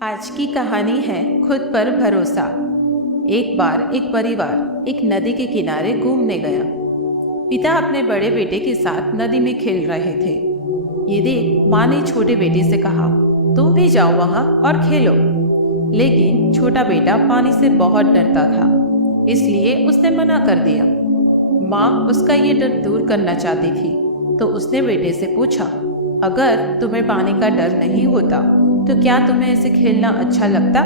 आज की कहानी है खुद पर भरोसा। एक बार एक परिवार एक नदी के किनारे घूमने गया। पिता अपने बड़े बेटे के साथ नदी में खेल रहे थे। ये देख माँ ने छोटे बेटे से कहा, तुम भी जाओ वहां और खेलो। लेकिन छोटा बेटा पानी से बहुत डरता था, इसलिए उसने मना कर दिया। माँ उसका ये डर दूर करना चाहती थी, तो उसने बेटे से पूछा, अगर तुम्हें पानी का डर नहीं होता तो क्या तुम्हें ऐसे खेलना अच्छा लगता?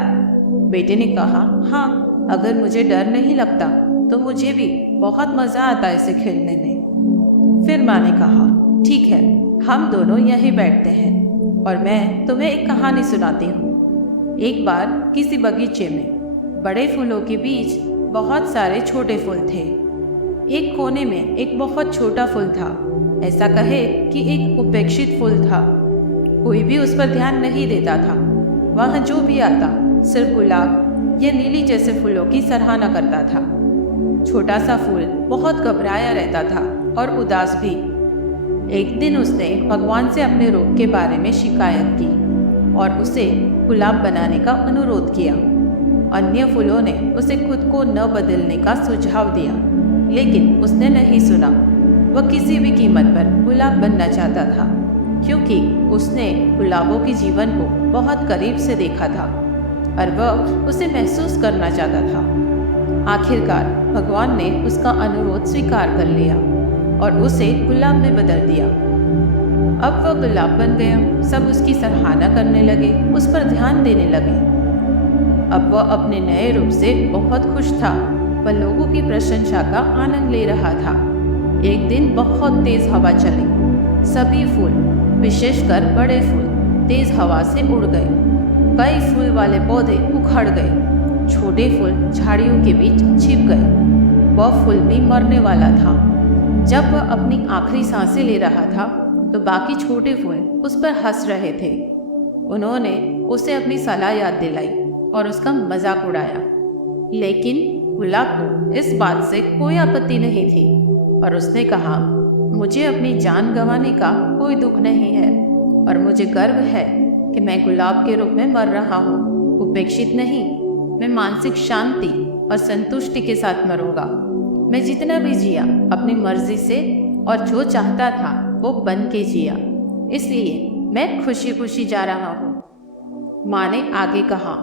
बेटे ने कहा, हाँ, अगर मुझे डर नहीं लगता तो मुझे भी बहुत मजा आता है इसे खेलने में। फिर माँ ने कहा, ठीक है, हम दोनों यहीं बैठते हैं और मैं तुम्हें एक कहानी सुनाती हूँ। एक बार किसी बगीचे में बड़े फूलों के बीच बहुत सारे छोटे फूल थे। एक कोने में एक बहुत छोटा फूल था, ऐसा कहे कि एक उपेक्षित फूल था। कोई भी उस पर ध्यान नहीं देता था। वहाँ जो भी आता सिर्फ गुलाब या नीली जैसे फूलों की सराहना करता था। छोटा सा फूल बहुत घबराया रहता था और उदास भी। एक दिन उसने भगवान से अपने रोग के बारे में शिकायत की और उसे गुलाब बनाने का अनुरोध किया। अन्य फूलों ने उसे खुद को न बदलने का सुझाव दिया, लेकिन उसने नहीं सुना। वह किसी भी कीमत पर गुलाब बनना चाहता था, क्योंकि उसने गुलाबों के जीवन को बहुत करीब से देखा था और वह उसे महसूस करना चाहता था। आखिरकार भगवान ने उसका अनुरोध स्वीकार कर लिया और उसे गुलाब में बदल दिया। अब वह गुलाब बन गया। सब उसकी सराहना करने लगे, उस पर ध्यान देने लगे। अब वह अपने नए रूप से बहुत खुश था। वह लोगों की प्रशंसा का आनंद ले रहा था। एक दिन बहुत तेज हवा चली। सभी फूल, विशेषकर बड़े फूल, तेज हवा से उड़ गए। कई फूल वाले पौधे उखड़ गए। छोटे फूल झाड़ियों के बीच छिप गए। वह फूल भी मरने वाला था। जब वह अपनी आखिरी सांसें ले रहा था तो बाकी छोटे फूल उस पर हंस रहे थे। उन्होंने उसे अपनी सलाह याद दिलाई और उसका मजाक उड़ाया। लेकिन गुलाब को इस बात से कोई आपत्ति नहीं थी और उसने कहा, मुझे अपनी जान गंवाने का कोई दुख नहीं है और मुझे गर्व है कि मैं गुलाब के रूप में मर रहा हूँ, उपेक्षित नहीं। मैं मानसिक शांति और संतुष्टि के साथ मरूंगा। मैं जितना भी जिया अपनी मर्जी से और जो चाहता था वो बन के जिया, इसलिए मैं खुशी खुशी जा रहा हूँ। माँ ने आगे कहा,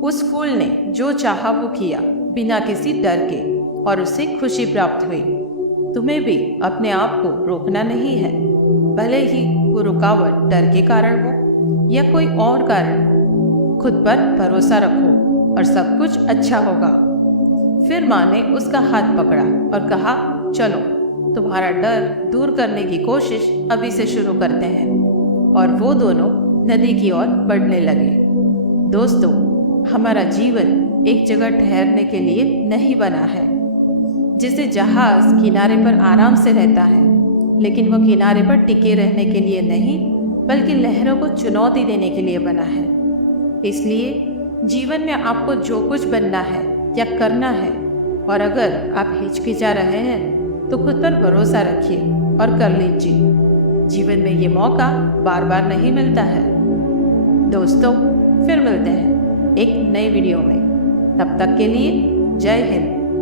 उस फूल ने जो चाहा वो किया बिना किसी डर के और उसे खुशी प्राप्त हुई। तुम्हें भी अपने आप को रोकना नहीं है, भले ही वो रुकावट डर के कारण हो या कोई और कारण हो। खुद पर भरोसा रखो और सब कुछ अच्छा होगा। फिर माँ ने उसका हाथ पकड़ा और कहा, चलो तुम्हारा डर दूर करने की कोशिश अभी से शुरू करते हैं। और वो दोनों नदी की ओर बढ़ने लगे। दोस्तों, हमारा जीवन एक जगह ठहरने के लिए नहीं बना है। जिसे जहाज किनारे पर आराम से रहता है, लेकिन वह किनारे पर टिके रहने के लिए नहीं, बल्कि लहरों को चुनौती देने के लिए बना है। इसलिए जीवन में आपको जो कुछ बनना है या करना है, और अगर आप हिचकिचा रहे हैं तो खुद पर भरोसा रखिए और कर लीजिए। जीवन में ये मौका बार बार नहीं मिलता है। दोस्तों, फिर मिलते हैं एक नई वीडियो में। तब तक के लिए जय हिंद।